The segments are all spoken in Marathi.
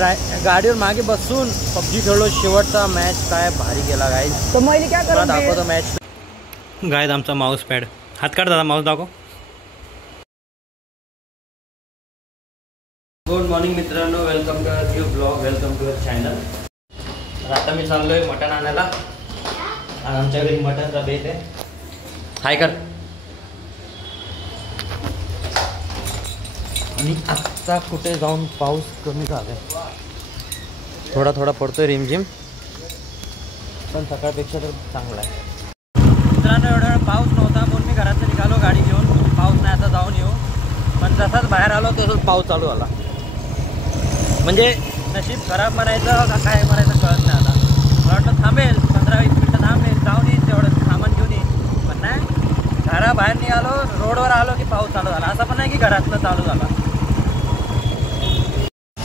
गाडीवर मागे बसून पबजी खेळलो. शेवटचा मॅच काय भारी गेला गाईज. तो मैले क्या करू दाखवतो मॅच. गाईज आमचा माऊस पॅड. हात काढ दादा, माऊस दाखव. गुड मॉर्निंग मित्रांनो, welcome to new blog, welcome to your channel. आता मी चाललोय मटण आणायला. आमच्या घरी मटणचा बेत आहे. हाय कर. आणि आत्ता कुठे जाऊन पाऊस कमी झालाय, थोडा थोडा पडतोय रिमझिम, पण सकाळपेक्षा तर चांगला आहे. मित्रांनो एवढा पाऊस नव्हता म्हणून मी घरात निघालो गाडी घेऊन. पाऊस नाही आता जाऊन येऊ. पण जसाच बाहेर आलो तसंच पाऊस चालू झाला. म्हणजे नशीब खराब म्हणायचं का काय म्हणायचं कळत नाही. आता मला वाटलं थांबेल 15-20 मिनटं, थांबेल, जाऊन येईल, तेवढं सामान घेऊन येईल. पण नाही, घराबाहेर निघालो, रोडवर आलो की पाऊस चालू झाला. असं पण नाही की घरातलं चालू झाला.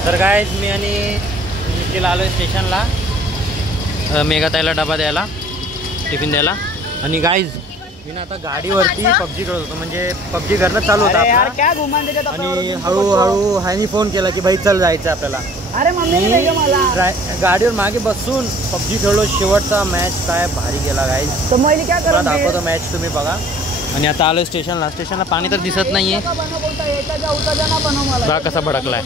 तर गाईज मी आणि निखिल आलो आहे स्टेशनला मेघाताईला डबा द्यायला, टिफिन द्यायला. आणि गाईज मी ना आता गाडीवरती पबजी खेळत होतो. म्हणजे पबजी घरनं चालू होता आणि हळूहळू ह्यानी फोन केला की भाई चल जायचं आपल्याला. अरे मम्मी मला गाडीवर मागे बसून पबजी खेळलो. शेवटचा मॅच काय भारी गेला गाईज. तो मैले क्या करू दाखवतो मॅच, तुम्ही बघा. आणि आता आलो स्टेशनला. स्टेशनला पाणी तर दिसत नाहीये. बघा कसा भडकलाय.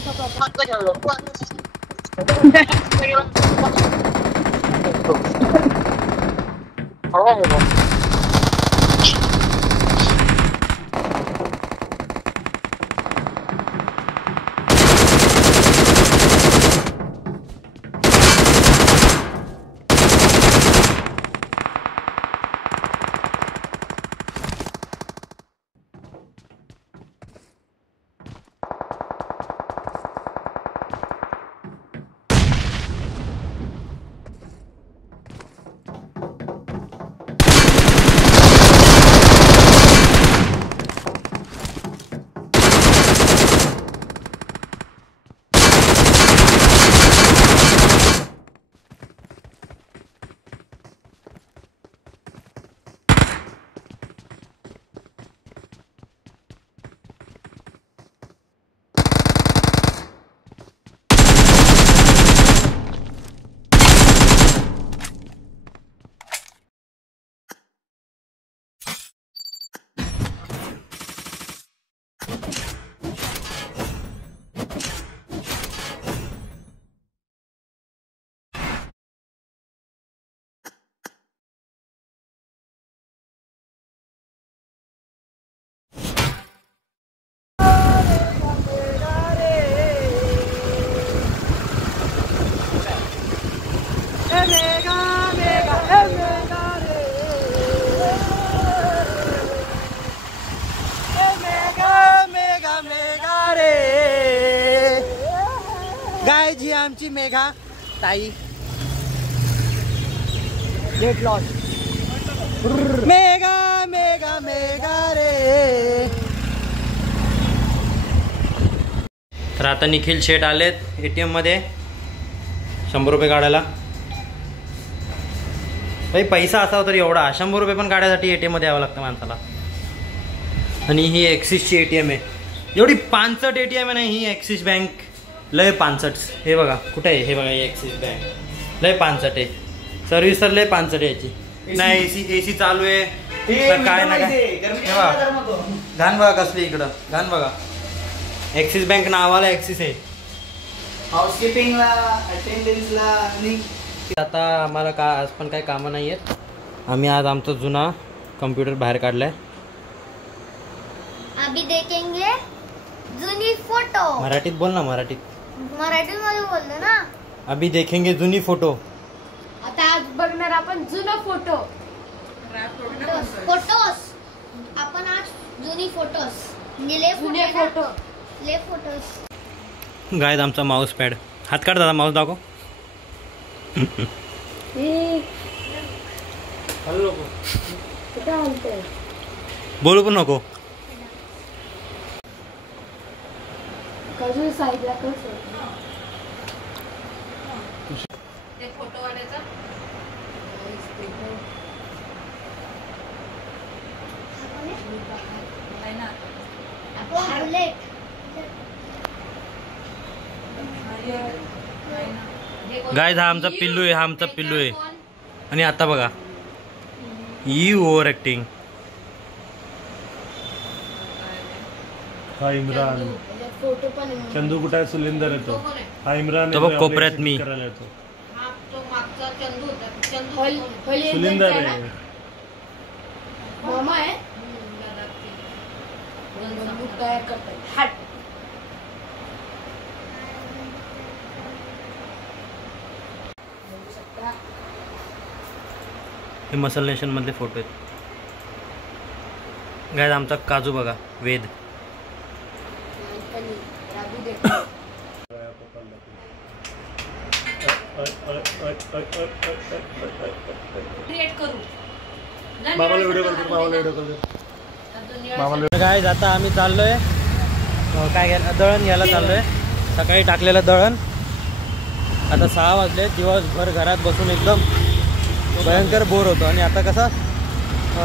गाय जी आमची मेघा ताई. Get lost. मेघा मेघा मेघा रे. तर आता निखिल शेट आलेत ATM मध्ये 100 रुपये काढायला. भाई पैसा असावा तरी एवढा 100 रुपये पण काढायसाठी ATM मध्ये यावं लागतं माणसाला. आणि ही ॲक्सिसची ATM आहे. एवढी 65 ATM आहे ना ही ॲक्सिस बँक. लय 65. हे बघा कुठे आहे, हे बघा ही ॲक्सिस बँक लय 65 आहे. सर्व्हिस तर लय 65 याची. नाही एसी चालू आहे काय ना काय. घाण बघा कसली इकडं घाण बघा. ॲक्सिस बँक नावाला ॲक्सिस आहे. हाऊसकीपिंगला, अटेंडन्सला. आता आम्हाला का आज पण काही कामं नाही आहेत. आम्ही आज आमचा जुना कम्प्युटर बाहेर काढलाय. अभी देखेंगे जुनी फोटो. मराठीत बोल ना. मराठीत मध्ये बोललो ना. अभी देखेंगे जुनी फोटो. आता आज बघणार आपण जुना फोटो. फोटोस आपण आज जुनी फोटोस. जुने फोटो. ले फोटोस. गायद आमचा माऊस पॅड. हात काढ दादा, माऊस दाखव. बोलू पण नको. साईडला फोटो वाढायचा. गाईज हा आमचा पिल्लू आहे, हा आमचा पिल्लू आहे. आणि आता बघा ही ओव्हर ऍक्टिंग. हा इम्रान. चंदू कुठे आहे? सुलिंदर येतो. हा इम्रान तो बघ कोपऱ्यात मी. सुलिंदर आहे. मामा आहे. हे मसल नेशन मधले फोटो आहेत. गाईज आमचा काजू बघा, वेद. गाईज आता आम्ही चाललोय काय घ्यायला, दळण घ्यायला चाललोय. सकाळी टाकलेलं दळण. आता 6 वाजले. दिवसभर घरात बसून एकदम भयंकर बोर होतो. आणि आता कसं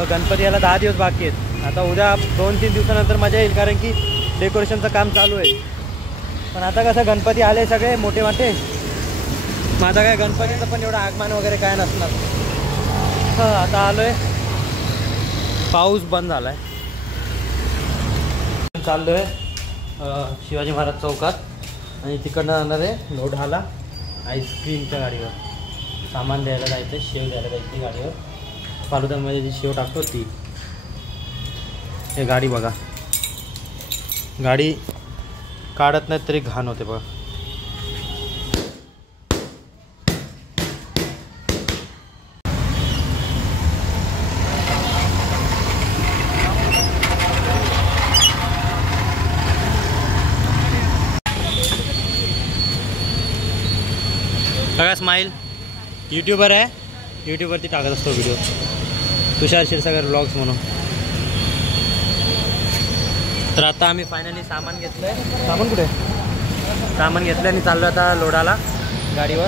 गणपती याला 10 दिवस बाकी आहेत. आता उद्या 2-3 दिवसानंतर मजा येईल, कारण की डेकोरेशनचं काम चालू आहे. पण आता कसं गणपती आले सगळे मोठे मोठे. मग आता काय गणपतीचं पण एवढं आगमन वगैरे काय नसणार. आता आलोय, पाऊस बंद झालाय. चाललोय शिवाजी महाराज चौकात. आणि तिकडनं जाणार आहे लोढाला आईस्क्रीमच्या गाडीवर. सामान द्यायला जायचं, शेव द्यायला जायची गाडीवर. फालुद्यामध्ये जी शेव टाकतो ती. हे गाडी बघा, गाडी काढत नाही तरी घाण होते बघा. बघा स्माईल यूट्यूबर आहे, यूट्यूबवरती टाकत असतो व्हिडिओ. तुषार क्षीरसागर व्लॉग्स म्हणून. तर आता आम्ही फायनली सामान घेतलं आहे. सामान कुठे? सामान घेतलं आणि चाललो आता लोढाला गाडीवर.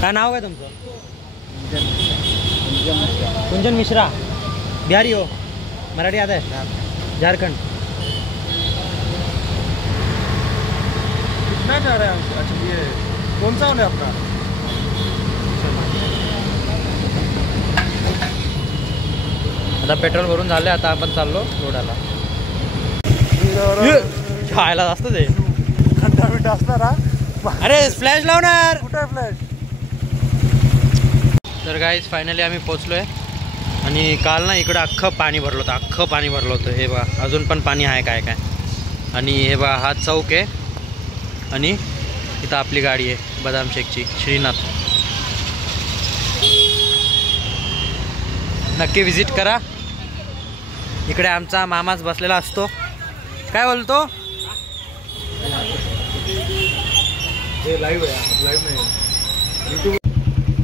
काय नाव काय तुमचं? कुंजन मिश्रा. बिहारी हो? मराठी आता है? झारखंड. कितना जा रहा है? अच्छा ये कौन सा है आपका? आता पेट्रोल भरून झालं. आता आपण चाललो लोढाला. खायला जास्त ते खड्डा बिड्डा असणार हा. अरे फ्लॅश लावणार कुठे आहे फ्लॅश? तर गाईज फायनली आम्ही पोचलोय. आणि काल ना इकडं अख्खं पाणी भरलं होतं, अख्खं पाणी भरलं होतं. हे बघा अजून पण पाणी आहे काय काय. आणि हे बघा हा चौक आहे. आणि इथं आपली गाडी आहे बदाम शेकची श्रीनाथ. नक्की विजिट करा. इकडे आमचा मामाच बसलेला असतो. काय बोलतो? हे लाईव्ह आहे, लाईव्ह नाही यूट्यूब.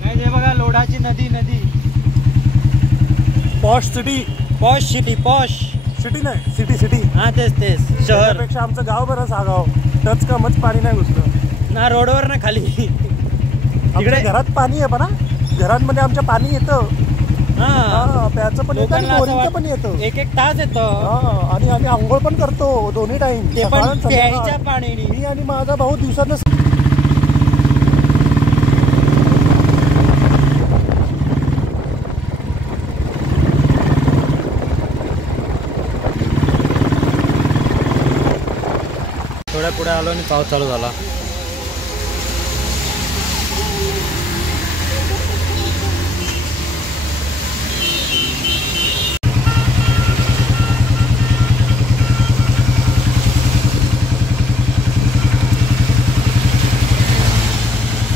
काय ते बघा लोढाची नदी. Posh city. Posh city. Posh city नाही, सिटी. हां तेच शहर. शहरापेक्षा आमचं गाव बरं सागाव. टच कमच पाणी नाही घुसलं ना रोडवर ना खाली. तिकडे घरात पाणी आहे पण घरांमध्ये आमच्या पाणी येतं. हां प्याचं पण येतं आणि बोरिंगचं पण येतं. 1-1 तास येतं. आणि आम्ही आंघोळ पण करतो दोन्ही टाइम. ते पण प्यायच्या पाण्याने. मी आणि माझा भाऊ दिवसात. थोड्या पुढे आलो आणि पाऊस चालू झाला.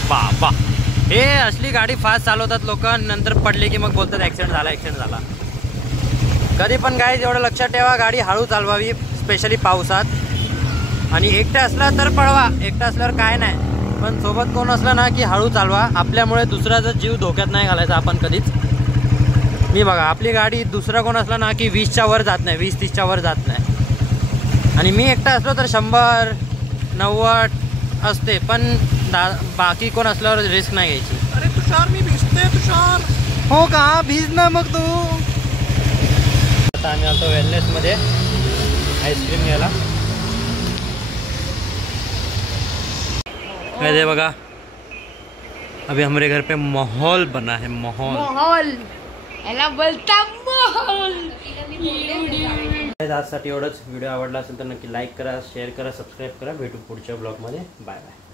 बाबा हे असली गाडी फास्ट चालवतात लोक. नंतर पडले की मग बोलतात ॲक्सिडेंट झाला. कधी पण गाडी एवढं लक्षात ठेवा, गाडी हळू चालवावी, स्पेशली पावसात. आणि एकटं असला तर पळवा, एकटं असल्यावर काय नाही. पण सोबत कोण असलं ना की हळू चालवा. आपल्यामुळे दुसऱ्याचा जीव धोक्यात नाही घालायचा आपण कधीच. मी बघा आपली गाडी दुसरा कोण असला ना की 20च्या वर जात नाही, 20-30च्या वर जात नाही. आणि मी एकटा असलो तर 100-90 असते. पण बाकी कोण असल्यावर रिस्क नाही घ्यायची. अरे तुषार मी भिजते. तुषार हो का? भिज ना मग तू. आता आम्ही आलो वेलनेसमध्ये आईस्क्रीम घ्यायला. वैसे बघा अभी हमारे घर पे माहौल बना है, माहौल माहौल याला बोलता माहौल. आजसाठी एवढंच. व्हिडिओ आवडला असेल तर नक्की लाईक करा, शेअर करा, सबस्क्राईब करा. भेटू पुढच्या ब्लॉगमध्ये. Bye bye.